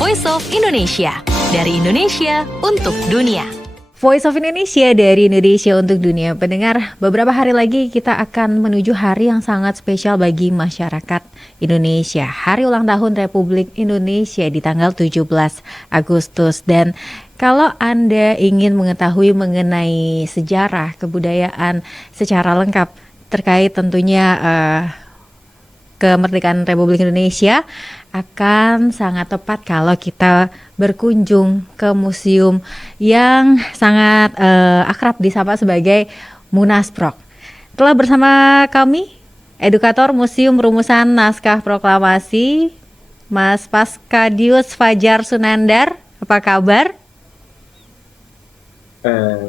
Voice of Indonesia. Dari Indonesia untuk dunia. Voice of Indonesia dari Indonesia untuk dunia. Pendengar, beberapa hari lagi kita akan menuju hari yang sangat spesial bagi masyarakat Indonesia. Hari ulang tahun Republik Indonesia di tanggal 17 Agustus. Dan kalau Anda ingin mengetahui mengenai sejarah kebudayaan secara lengkap terkait tentunya kemerdekaan Republik Indonesia, akan sangat tepat kalau kita berkunjung ke museum yang sangat akrab disapa sebagai Munasprok. Telah bersama kami edukator Museum Rumusan Naskah Proklamasi, Mas Paskadius Fajar Sunandar. Apa kabar?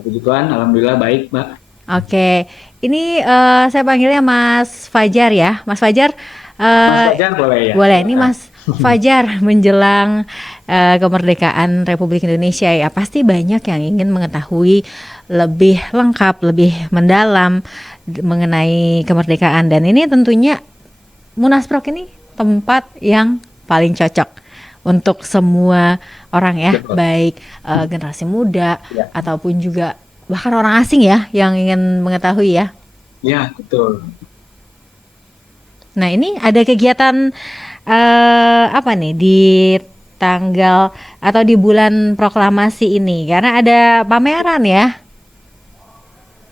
Puji Tuhan, alhamdulillah baik, Mbak. Oke, ini saya panggilnya Mas Fajar ya, Mas Fajar. Mas Fajar boleh ya? Boleh, ini Mas Fajar menjelang kemerdekaan Republik Indonesia ya, pasti banyak yang ingin mengetahui lebih lengkap, lebih mendalam mengenai kemerdekaan, dan ini tentunya Munasprok ini tempat yang paling cocok untuk semua orang ya. Betul. Baik generasi muda ya, ataupun juga bahkan orang asing ya yang ingin mengetahui ya. Ya, betul. Nah, ini ada kegiatan apa nih di tanggal atau di bulan proklamasi ini? Karena ada pameran ya.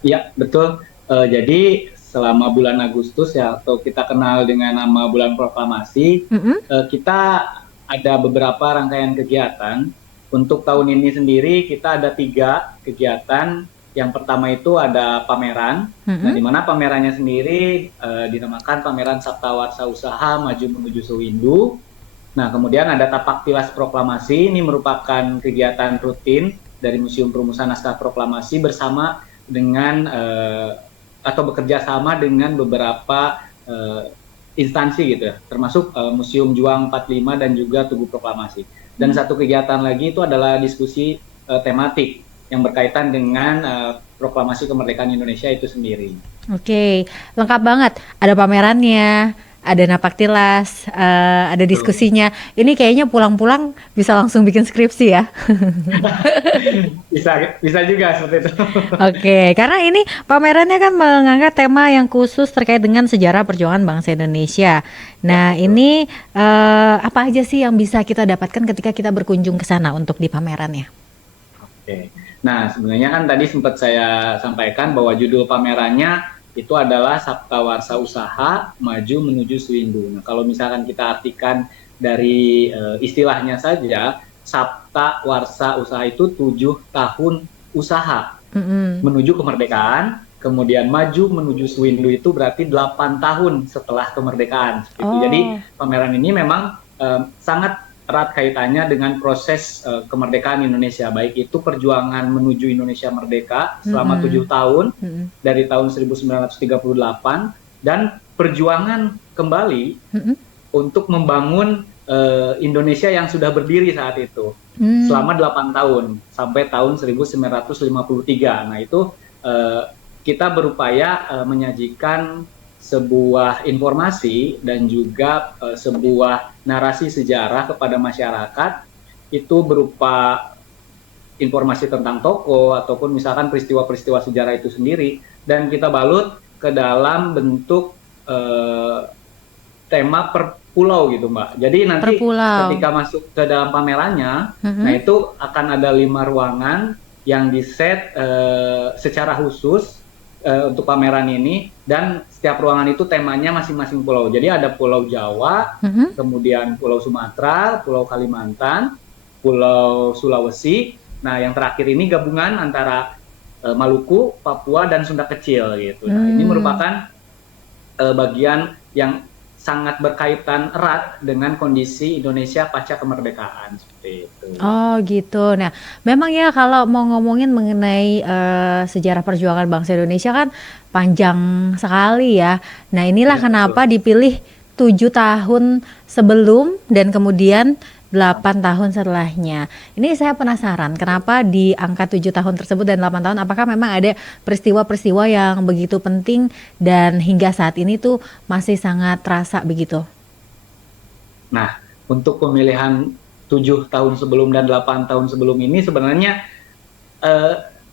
Iya, betul. Jadi selama bulan Agustus ya, atau kita kenal dengan nama bulan proklamasi, kita ada beberapa rangkaian kegiatan. Untuk tahun ini sendiri kita ada 3 kegiatan. Yang pertama itu ada pameran, nah, di mana pamerannya sendiri dinamakan Pameran Sabta Warsa Usaha Maju Menuju Suwindu. Nah, kemudian ada Tapak Tilas Proklamasi, ini merupakan kegiatan rutin dari Museum Perumusan Naskah Proklamasi bersama dengan atau bekerja sama dengan beberapa instansi gitu ya, termasuk Museum Juang 45 dan juga Tugu Proklamasi. Dan satu kegiatan lagi itu adalah diskusi tematik yang berkaitan dengan proklamasi kemerdekaan Indonesia itu sendiri. Oke, lengkap banget. Ada pamerannya, ada napak tilas, ada diskusinya. Ini kayaknya pulang-pulang bisa langsung bikin skripsi ya. bisa juga seperti itu. Oke, karena ini pamerannya kan mengangkat tema yang khusus terkait dengan sejarah perjuangan bangsa Indonesia. Nah, ini apa aja sih yang bisa kita dapatkan ketika kita berkunjung ke sana untuk di pamerannya? Oke. Nah, sebenarnya kan tadi sempat saya sampaikan bahwa judul pamerannya itu adalah Sabta Warsa Usaha Maju Menuju Suwindu. Nah, kalau misalkan kita artikan dari istilahnya saja, Sabta Warsa Usaha itu 7 tahun usaha menuju kemerdekaan, kemudian maju menuju Suwindu itu berarti 8 tahun setelah kemerdekaan. Jadi pameran ini memang sangat erat kaitannya dengan proses kemerdekaan Indonesia, baik itu perjuangan menuju Indonesia merdeka selama 7 tahun dari tahun 1938 dan perjuangan kembali untuk membangun Indonesia yang sudah berdiri saat itu selama 8 tahun sampai tahun 1953. Nah, itu kita berupaya menyajikan sebuah informasi dan juga sebuah narasi sejarah kepada masyarakat, itu berupa informasi tentang tokoh ataupun misalkan peristiwa-peristiwa sejarah itu sendiri, dan kita balut ke dalam bentuk tema per pulau gitu, Mbak. Jadi nanti ketika masuk ke dalam pamerannya, nah itu akan ada 5 ruangan yang diset secara khusus untuk pameran ini, dan setiap ruangan itu temanya masing-masing pulau. Jadi ada Pulau Jawa, kemudian Pulau Sumatera, Pulau Kalimantan, Pulau Sulawesi. Nah, yang terakhir ini gabungan antara Maluku, Papua, dan Sunda Kecil gitu. Nah, ini merupakan bagian yang sangat berkaitan erat dengan kondisi Indonesia pasca kemerdekaan seperti itu. Oh gitu. Nah, memang ya kalau mau ngomongin mengenai sejarah perjuangan bangsa Indonesia kan panjang sekali ya. Nah, inilah ya, kenapa dipilih 7 tahun sebelum dan kemudian 8 tahun setelahnya. Ini saya penasaran kenapa di angka 7 tahun tersebut dan 8 tahun, apakah memang ada peristiwa-peristiwa yang begitu penting dan hingga saat ini tuh masih sangat terasa begitu? Nah, untuk pemilihan 7 tahun sebelum dan 8 tahun sebelum ini sebenarnya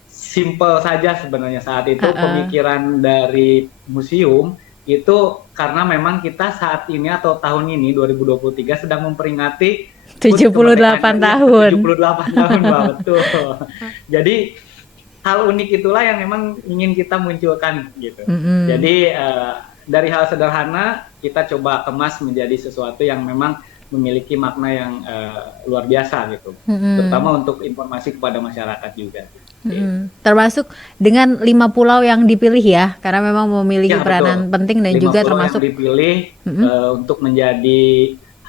simple saja sebenarnya saat itu Heeh. pemikiran dari museum itu karena memang kita saat ini atau tahun ini 2023 sedang memperingati HUT kemerdekaan 78 RI yang tahun. ke-78 tahun, Mbak, betul. Jadi hal unik itulah yang memang ingin kita munculkan gitu. Mm-mm. Jadi dari hal sederhana kita coba kemas menjadi sesuatu yang memang memiliki makna yang luar biasa gitu, Mm-mm. terutama untuk informasi kepada masyarakat juga. Mm-mm. Termasuk dengan 5 pulau yang dipilih ya, karena memang memiliki Ya peranan betul, penting dan 5 juga pulau yang termasuk. dipilih Mm-mm. untuk menjadi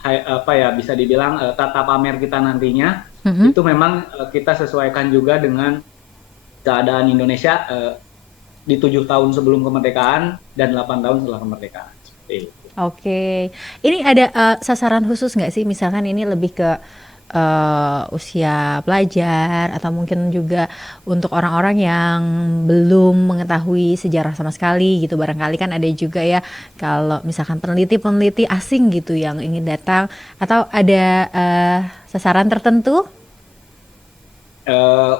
apa ya bisa dibilang tata pamer kita nantinya Mm-mm. itu memang kita sesuaikan juga dengan keadaan Indonesia di 7 tahun sebelum kemerdekaan dan 8 tahun setelah kemerdekaan. Seperti itu. Oke, ini ada sasaran khusus nggak sih? Misalkan ini lebih ke usia pelajar atau mungkin juga untuk orang-orang yang belum mengetahui sejarah sama sekali gitu. Barangkali kan ada juga ya kalau misalkan peneliti-peneliti asing gitu yang ingin datang atau ada sasaran tertentu?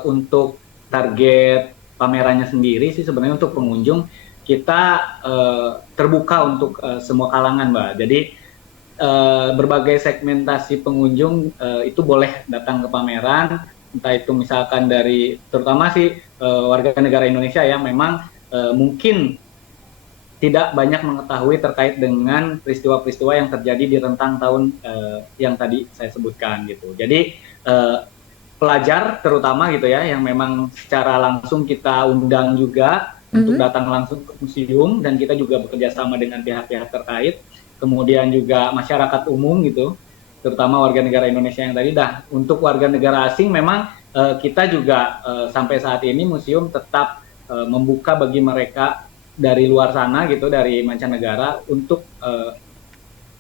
Untuk target pamerannya sendiri sih sebenarnya untuk pengunjung kita terbuka untuk semua kalangan, Mbak. Jadi berbagai segmentasi pengunjung itu boleh datang ke pameran, entah itu misalkan dari terutama sih warga negara Indonesia yang memang mungkin tidak banyak mengetahui terkait dengan peristiwa-peristiwa yang terjadi di rentang tahun yang tadi saya sebutkan gitu. Jadi pelajar terutama gitu ya yang memang secara langsung kita undang juga untuk Mhm. datang langsung ke museum dan kita juga bekerja sama dengan pihak-pihak terkait, kemudian juga masyarakat umum gitu, terutama warga negara Indonesia yang tadi. Untuk warga negara asing memang kita juga sampai saat ini museum tetap membuka bagi mereka dari luar sana gitu, dari mancanegara untuk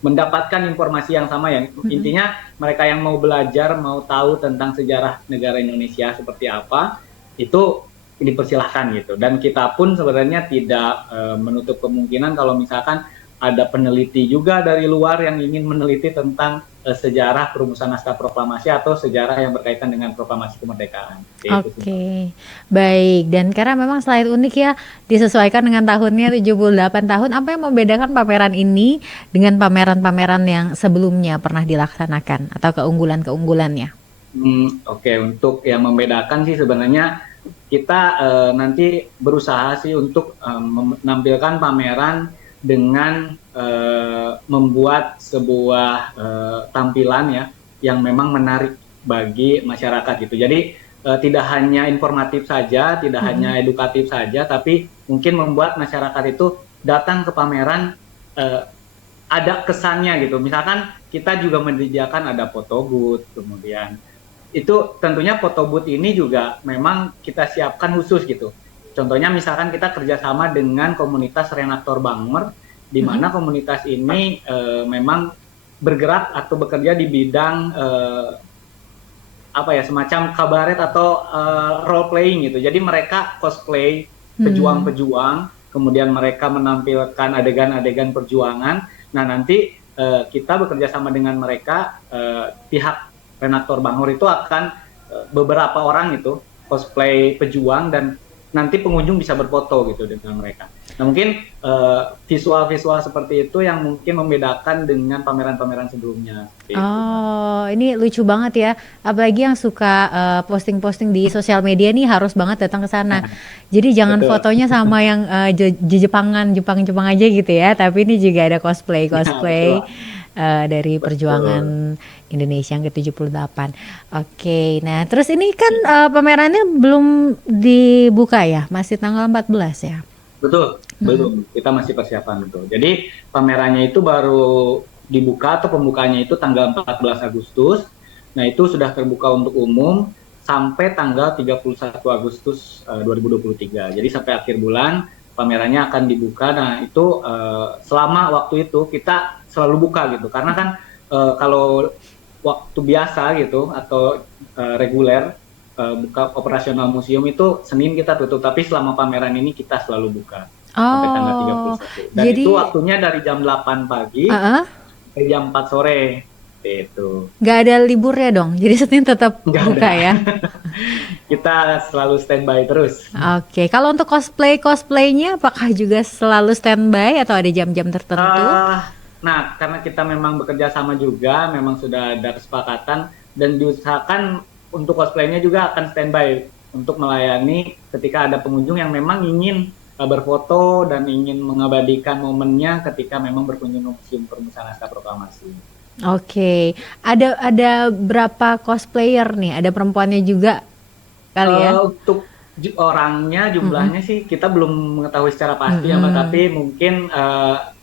mendapatkan informasi yang sama ya. Mhm. Intinya mereka yang mau belajar, mau tahu tentang sejarah negara Indonesia seperti apa, itu dipersilahkan gitu. Dan kita pun sebenarnya tidak menutup kemungkinan kalau misalkan ada peneliti juga dari luar yang ingin meneliti tentang sejarah perumusan naskah proklamasi atau sejarah yang berkaitan dengan proklamasi kemerdekaan. Itu sih, Mbak. Oke, baik. Dan karena memang selain unik ya, disesuaikan dengan tahunnya 78 tahun, apa yang membedakan pameran ini dengan pameran-pameran yang sebelumnya pernah dilaksanakan atau keunggulan-keunggulannya? Oke, untuk yang membedakan sih sebenarnya kita nanti berusaha sih untuk menampilkan pameran dengan membuat sebuah tampilan ya yang memang menarik bagi masyarakat gitu. Jadi tidak hanya informatif saja, tidak hanya Mhm. edukatif saja, tapi mungkin membuat masyarakat itu datang ke pameran eh, ada kesannya gitu. Misalkan kita juga menyediakan ada foto booth, kemudian itu tentunya foto booth ini juga memang kita siapkan khusus gitu. Contohnya misalkan kita kerjasama dengan komunitas Renaktor Bangmer, di Mhm. mana komunitas ini memang bergerak atau bekerja di bidang apa ya semacam kabaret atau role playing gitu. Jadi mereka cosplay Hmm. pejuang-pejuang, kemudian mereka menampilkan adegan-adegan perjuangan. Nah nanti kita bekerja sama dengan mereka, pihak Renaktor Bangor itu akan beberapa orang itu cosplay pejuang dan nanti pengunjung bisa berfoto gitu dengan mereka. Nah mungkin visual-visual seperti itu yang mungkin membedakan dengan pameran-pameran sebelumnya. Seperti itu, Mbak. Oh, ini lucu banget ya. Apalagi yang suka posting-posting di sosial media nih harus banget datang ke sana. Jadi jangan Betul. fotonya sama yang Jepangan, Jepang-Jepang aja gitu ya. Tapi ini juga ada Ya, betul. cosplay-cosplay dari Betul. perjuangan Indonesia yang ke-78. Oke, nah terus ini kan pamerannya belum dibuka ya? Masih tanggal 14 ya? Betul, Mm-mm. belum. Kita masih persiapan betul. Jadi pamerannya itu baru dibuka atau pembukanya itu tanggal 14 Agustus. Nah, itu sudah terbuka untuk umum sampai tanggal 31 Agustus 2023. Jadi sampai akhir bulan pamerannya akan dibuka. Nah, itu selama waktu itu kita selalu buka gitu. Karena kan kalau waktu biasa gitu atau reguler buka operasional museum itu Senin kita tutup, tapi selama pameran ini kita selalu buka sampai tanggal Oh, 31. Dan itu jadi waktunya dari jam 8 pagi uh sampai jam 4 sore. Seperti itu. Nggak ada liburnya dong, jadi Senin tetap Nggak buka ada. ya. Kita selalu standby terus. Oke, kalau untuk cosplaynya apakah juga selalu standby atau ada jam-jam tertentu? Nah, karena kita memang bekerja sama juga, memang sudah ada kesepakatan dan diusahakan untuk cosplaynya juga akan standby untuk melayani ketika ada pengunjung yang memang ingin berfoto dan ingin mengabadikan momennya ketika memang berkunjung ke Museum Permukaan Naskah Proklamasi. Oke, ada berapa cosplayer nih? Ada perempuannya juga kali ya? Untuk orangnya jumlahnya sih kita belum mengetahui secara pasti ya Mbak, tapi mungkin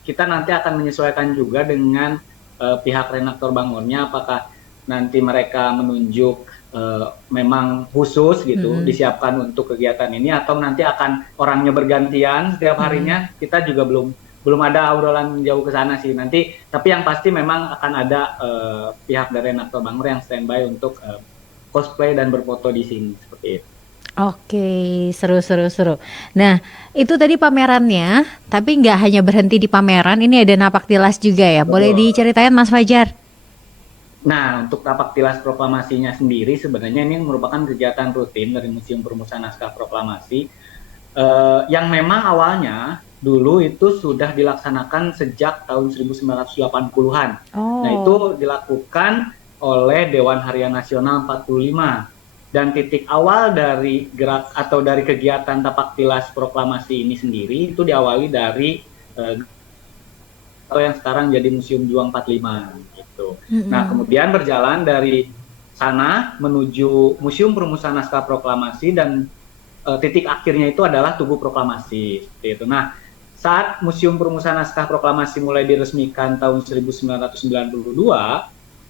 kita nanti akan menyesuaikan juga dengan pihak Renaktor Bangunnya, apakah nanti mereka menunjuk memang khusus gitu disiapkan untuk kegiatan ini atau nanti akan orangnya bergantian setiap harinya. Kita juga belum ada obrolan jauh ke sana sih nanti, tapi yang pasti memang akan ada pihak dari Renaktor Bangor yang standby untuk cosplay dan berfoto di sini seperti itu. Oke, seru. Nah, itu tadi pamerannya, tapi nggak hanya berhenti di pameran, ini ada napak tilas juga ya. Boleh Betul. diceritain Mas Fajar? Nah, untuk tapak tilas proklamasinya sendiri sebenarnya ini merupakan kegiatan rutin dari Museum Perumusan Naskah Proklamasi yang memang awalnya dulu itu sudah dilaksanakan sejak tahun 1980-an. Nah, itu dilakukan oleh Dewan Harian Nasional 45. Dan titik awal dari gerak atau dari kegiatan tapak tilas proklamasi ini sendiri itu diawali dari atau yang sekarang jadi Museum Juang 45 gitu. Nah, kemudian berjalan dari sana menuju Museum Perumusan Naskah Proklamasi dan titik akhirnya itu adalah Tugu Proklamasi seperti itu. Nah, saat Museum Perumusan Naskah Proklamasi mulai diresmikan tahun 1992,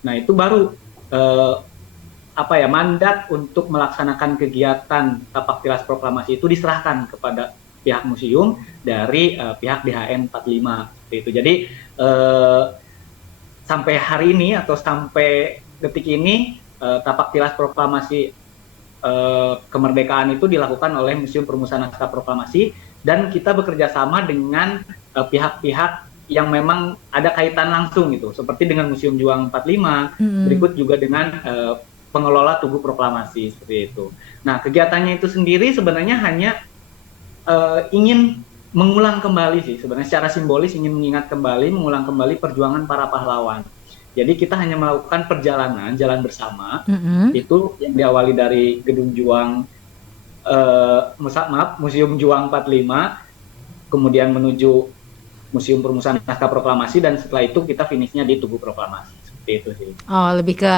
nah itu baru mandat untuk melaksanakan kegiatan tapak tilas proklamasi itu diserahkan kepada pihak museum dari pihak DHN 45 itu. Jadi sampai hari ini atau sampai detik ini tapak tilas proklamasi kemerdekaan itu dilakukan oleh Museum Perumusan Naskah Proklamasi dan kita bekerja sama dengan pihak-pihak yang memang ada kaitan langsung gitu, seperti dengan Museum Juang 45, berikut juga dengan pengelola Tugu Proklamasi seperti itu. Nah, kegiatannya itu sendiri sebenarnya hanya ingin mengulang kembali sih, sebenarnya secara simbolis ingin mengulang kembali perjuangan para pahlawan. Jadi kita hanya melakukan perjalanan, jalan bersama, itu yang diawali dari Gedung Juang, Museum Juang 45, kemudian menuju Museum Perumusan Naskah Proklamasi, dan setelah itu kita finishnya di Tugu Proklamasi. Seperti itu sih. Oh, lebih ke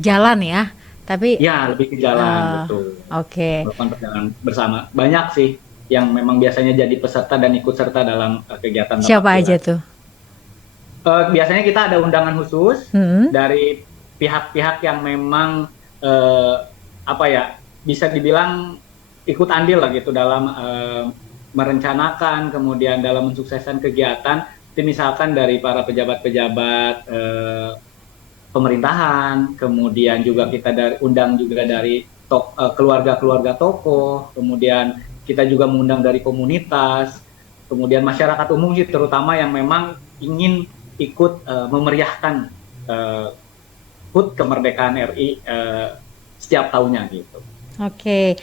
jalan ya, tapi ya lebih ke jalan, betul. Oke. Melakukan perjalanan bersama. Banyak sih yang memang biasanya jadi peserta dan ikut serta dalam kegiatan. Siapa aja tuh? Biasanya kita ada undangan khusus dari pihak-pihak yang memang bisa dibilang ikut andil lah gitu dalam merencanakan, kemudian dalam mensukseskan kegiatan. Misalkan dari para pejabat-pejabat pemerintahan, kemudian juga kita undang juga dari keluarga-keluarga tokoh, kemudian kita juga mengundang dari komunitas, kemudian masyarakat umum sih terutama yang memang ingin ikut memeriahkan HUT kemerdekaan RI setiap tahunnya gitu. Oke.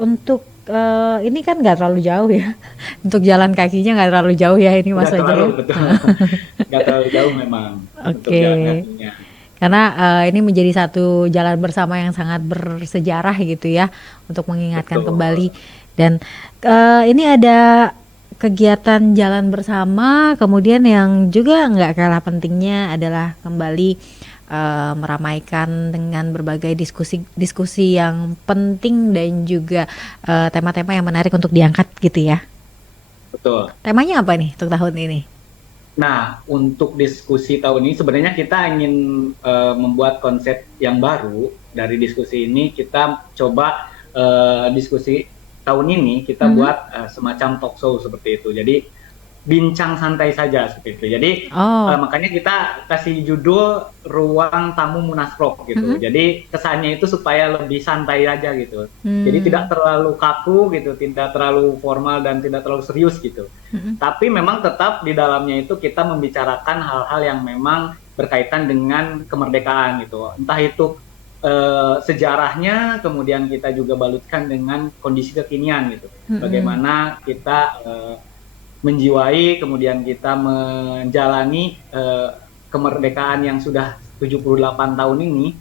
Untuk ini kan nggak terlalu jauh ya. Untuk jalan kakinya nggak terlalu jauh ya ini Mas Fajar. Nggak terlalu jauh memang. Oke. Karena ini menjadi satu jalan bersama yang sangat bersejarah gitu ya untuk mengingatkan kembali. Dan ini ada kegiatan jalan bersama, kemudian yang juga nggak kalah pentingnya adalah kembali meramaikan dengan berbagai diskusi yang penting dan juga tema-tema yang menarik untuk diangkat gitu ya. Betul. Temanya apa nih untuk tahun ini? Nah, untuk diskusi tahun ini sebenarnya kita ingin membuat konsep yang baru dari diskusi ini. Kita coba diskusi tahun ini kita buat semacam talk show seperti itu. Jadi bincang santai saja seperti itu. Jadi Oh. makanya kita kasih judul ruang tamu Munasprok gitu. Mm-mm. Jadi kesannya itu supaya lebih santai aja gitu. Jadi Hmm. tidak terlalu kaku gitu, tidak terlalu formal dan tidak terlalu serius gitu. Mm-mm. Tapi memang tetap di dalamnya itu kita membicarakan hal-hal yang memang berkaitan dengan kemerdekaan gitu. Entah itu sejarahnya, kemudian kita juga balutkan dengan kondisi kekinian gitu. Mm-mm. Bagaimana kita menjiwai, kemudian kita menjalani kemerdekaan yang sudah 78 tahun ini,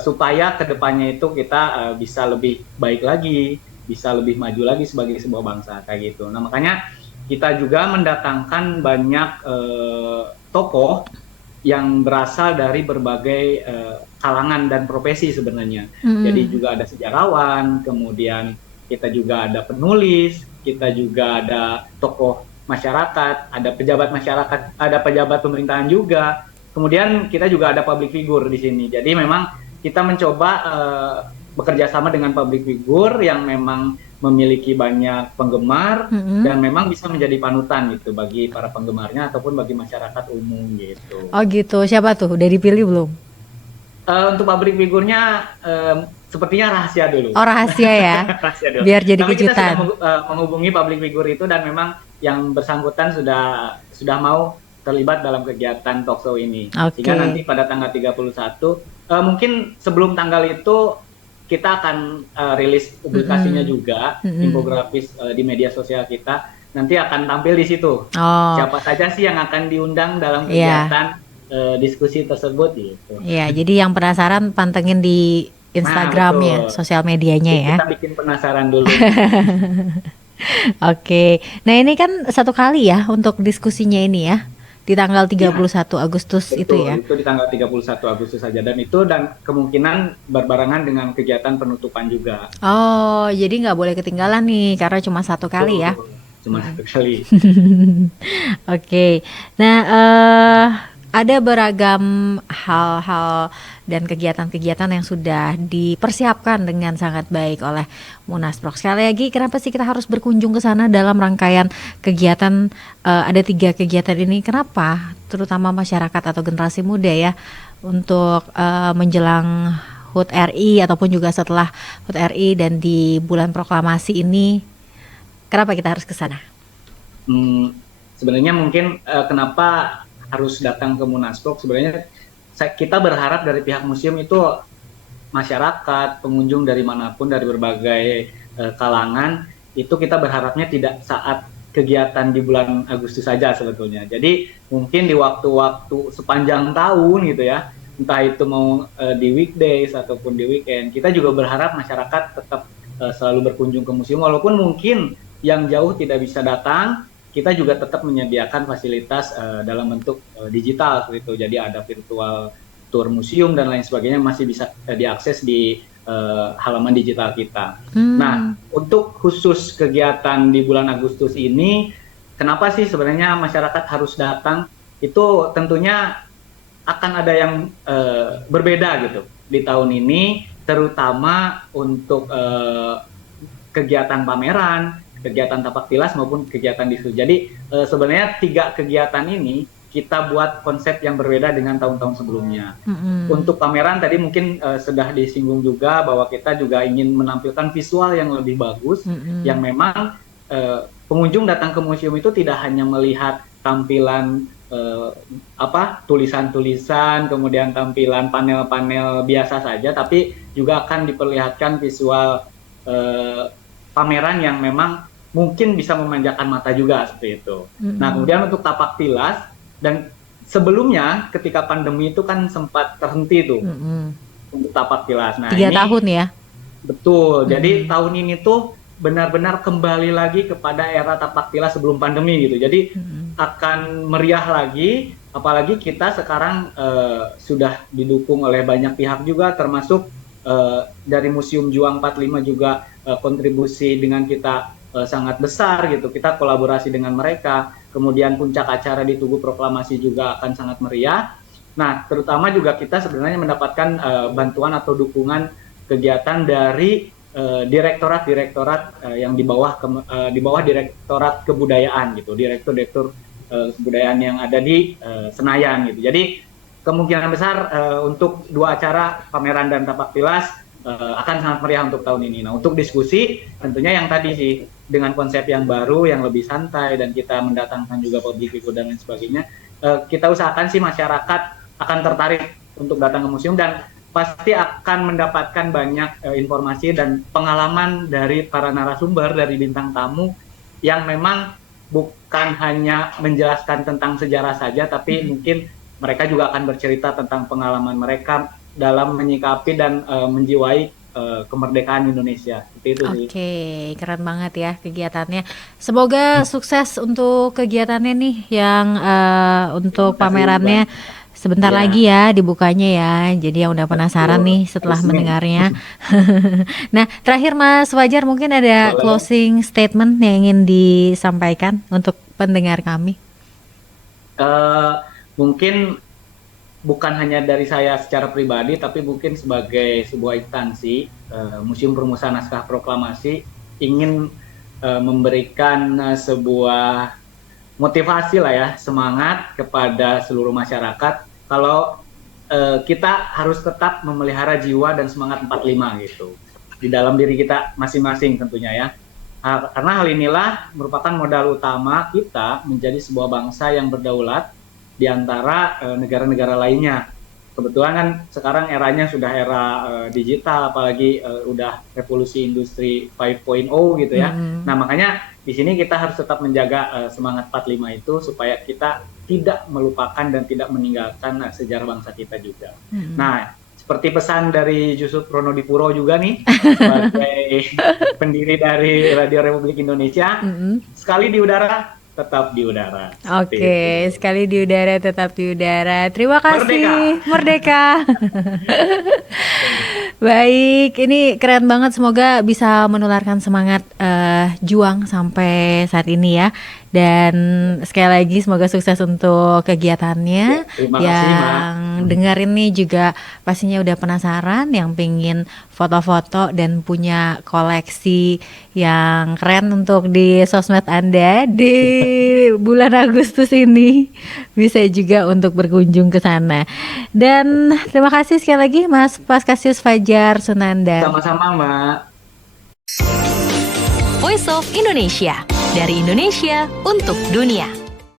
supaya kedepannya itu kita bisa lebih baik lagi, bisa lebih maju lagi sebagai sebuah bangsa kayak gitu. Nah makanya kita juga mendatangkan banyak tokoh yang berasal dari berbagai kalangan dan profesi sebenarnya. Jadi Mm-mm. juga ada sejarawan, kemudian kita juga ada penulis, kita juga ada tokoh masyarakat, ada pejabat masyarakat, ada pejabat pemerintahan juga. Kemudian kita juga ada public figure di sini. Jadi memang kita mencoba bekerja sama dengan public figure yang memang memiliki banyak penggemar Mm-mm. dan memang bisa menjadi panutan gitu bagi para penggemarnya ataupun bagi masyarakat umum gitu. Oh gitu. Siapa tuh? Udah dipilih belum? Untuk public figure-nya sepertinya rahasia dulu. Oh rahasia ya. Rahasia dulu. Biar jadi Tapi kita sudah kejutan. menghubungi public figure itu dan memang yang bersangkutan sudah mau terlibat dalam kegiatan talkshow ini. Oke. Sehingga nanti pada tanggal 31 mungkin sebelum tanggal itu kita akan rilis publikasinya Mm-mm. juga, Mm-mm. infografis di media sosial kita. Nanti akan tampil di situ. Oh Siapa saja sih yang akan diundang dalam iya. kegiatan diskusi tersebut gitu. Iya. Jadi yang penasaran pantengin di Nah, Instagram ya, betul. sosial medianya Jadi ya. kita bikin penasaran dulu. Oke. Nah ini kan satu kali ya untuk diskusinya ini ya. Di tanggal Iya, 31 Agustus itu betul. ya. Itu di tanggal 31 Agustus saja. Dan kemungkinan berbarengan dengan kegiatan penutupan juga. Oh, jadi nggak boleh ketinggalan nih karena cuma satu kali ya. Betul. Cuma satu kali. Oke. Nah, ada beragam hal-hal dan kegiatan-kegiatan yang sudah dipersiapkan dengan sangat baik oleh Munasprok. Sekali lagi, kenapa sih kita harus berkunjung ke sana dalam rangkaian kegiatan? Ada 3 kegiatan ini. Kenapa? Terutama masyarakat atau generasi muda ya, untuk menjelang HUT RI ataupun juga setelah HUT RI dan di bulan proklamasi ini, kenapa kita harus ke sana? Sebenarnya mungkin kenapa harus datang ke Munasprok, sebenarnya kita berharap dari pihak museum itu masyarakat, pengunjung dari manapun, dari berbagai kalangan, itu kita berharapnya tidak saat kegiatan di bulan Agustus saja sebetulnya. Jadi mungkin di waktu-waktu sepanjang tahun gitu ya, entah itu mau di weekdays ataupun di weekend, kita juga berharap masyarakat tetap selalu berkunjung ke museum, walaupun mungkin yang jauh tidak bisa datang, kita juga tetap menyediakan fasilitas dalam bentuk digital seperti itu. Jadi ada virtual tour museum dan lain sebagainya masih bisa diakses di halaman digital kita. Nah, untuk khusus kegiatan di bulan Agustus ini, kenapa sih sebenarnya masyarakat harus datang? Itu tentunya akan ada yang berbeda gitu di tahun ini, terutama untuk kegiatan pameran, kegiatan tapak tilas maupun kegiatan diskusi. Jadi sebenarnya 3 kegiatan ini kita buat konsep yang berbeda dengan tahun-tahun sebelumnya. Untuk pameran tadi mungkin sudah disinggung juga bahwa kita juga ingin menampilkan visual yang lebih bagus, yang memang pengunjung datang ke museum itu tidak hanya melihat tampilan tulisan-tulisan, kemudian tampilan panel-panel biasa saja, tapi juga akan diperlihatkan visual pameran yang memang mungkin bisa memanjakan mata juga seperti itu. Nah, kemudian untuk tapak tilas, dan sebelumnya ketika pandemi itu kan sempat terhenti tuh untuk tapak tilas. Nah, 3 ini tahun ya? betul. Jadi tahun ini tuh benar-benar kembali lagi kepada era tapak tilas sebelum pandemi gitu. Jadi akan meriah lagi, apalagi kita sekarang sudah didukung oleh banyak pihak juga, termasuk dari Museum Juang 45 juga kontribusi dengan kita sangat besar gitu. Kita kolaborasi dengan mereka. Kemudian puncak acara di Tugu Proklamasi juga akan sangat meriah. Nah, terutama juga kita sebenarnya mendapatkan bantuan atau dukungan kegiatan dari direktorat-direktorat yang di bawah Direktorat Kebudayaan gitu, direktur-direktur kebudayaan yang ada di Senayan gitu. Jadi kemungkinan besar untuk 2 acara pameran dan tapak tilas akan sangat meriah untuk tahun ini. Nah, untuk diskusi tentunya yang tadi sih dengan konsep yang baru, yang lebih santai, dan kita mendatangkan juga public figure dan lain sebagainya, kita usahakan sih masyarakat akan tertarik untuk datang ke museum dan pasti akan mendapatkan banyak informasi dan pengalaman dari para narasumber, dari bintang tamu yang memang bukan hanya menjelaskan tentang sejarah saja, tapi mungkin mereka juga akan bercerita tentang pengalaman mereka dalam menyikapi dan menjiwai kemerdekaan Indonesia. Seperti itu sih. Oke, keren banget ya kegiatannya. Semoga sukses untuk kegiatannya nih yang untuk pamerannya. Sebentar lagi ya dibukanya ya. Jadi yang udah penasaran nih setelah mendengarnya. Nah, terakhir Mas Fajar, mungkin ada closing statement yang ingin disampaikan untuk pendengar kami. Mungkin bukan hanya dari saya secara pribadi, tapi mungkin sebagai sebuah instansi, Museum Perumusan Naskah Proklamasi ingin memberikan sebuah motivasi lah ya, semangat kepada seluruh masyarakat kalau kita harus tetap memelihara jiwa dan semangat 45 gitu di dalam diri kita masing-masing tentunya ya. Karena hal inilah merupakan modal utama kita menjadi sebuah bangsa yang berdaulat di antara negara-negara lainnya. Kebetulan kan sekarang eranya sudah era digital, apalagi udah revolusi industri 5.0 gitu ya. Nah, makanya di sini kita harus tetap menjaga semangat 45 itu supaya kita tidak melupakan dan tidak meninggalkan sejarah bangsa kita juga. Nah, seperti pesan dari Jusuf Pronodipuro juga nih, sebagai pendiri dari Radio Republik Indonesia, sekali di udara, tetap di udara. Oke, sekali di udara, tetap di udara. Terima kasih. Merdeka. Baik, ini keren banget. Semoga bisa menularkan semangat juang sampai saat ini ya. Dan sekali lagi semoga sukses untuk kegiatannya. Terima kasih, yang dengerin nih juga pastinya udah penasaran, yang pengen foto-foto dan punya koleksi yang keren untuk di sosmed Anda di bulan Agustus ini, bisa juga untuk berkunjung ke sana. Dan terima kasih sekali lagi Mas Paskasius Fajar Sunandar. Sama-sama, Mbak. Voice of Indonesia, dari Indonesia untuk dunia.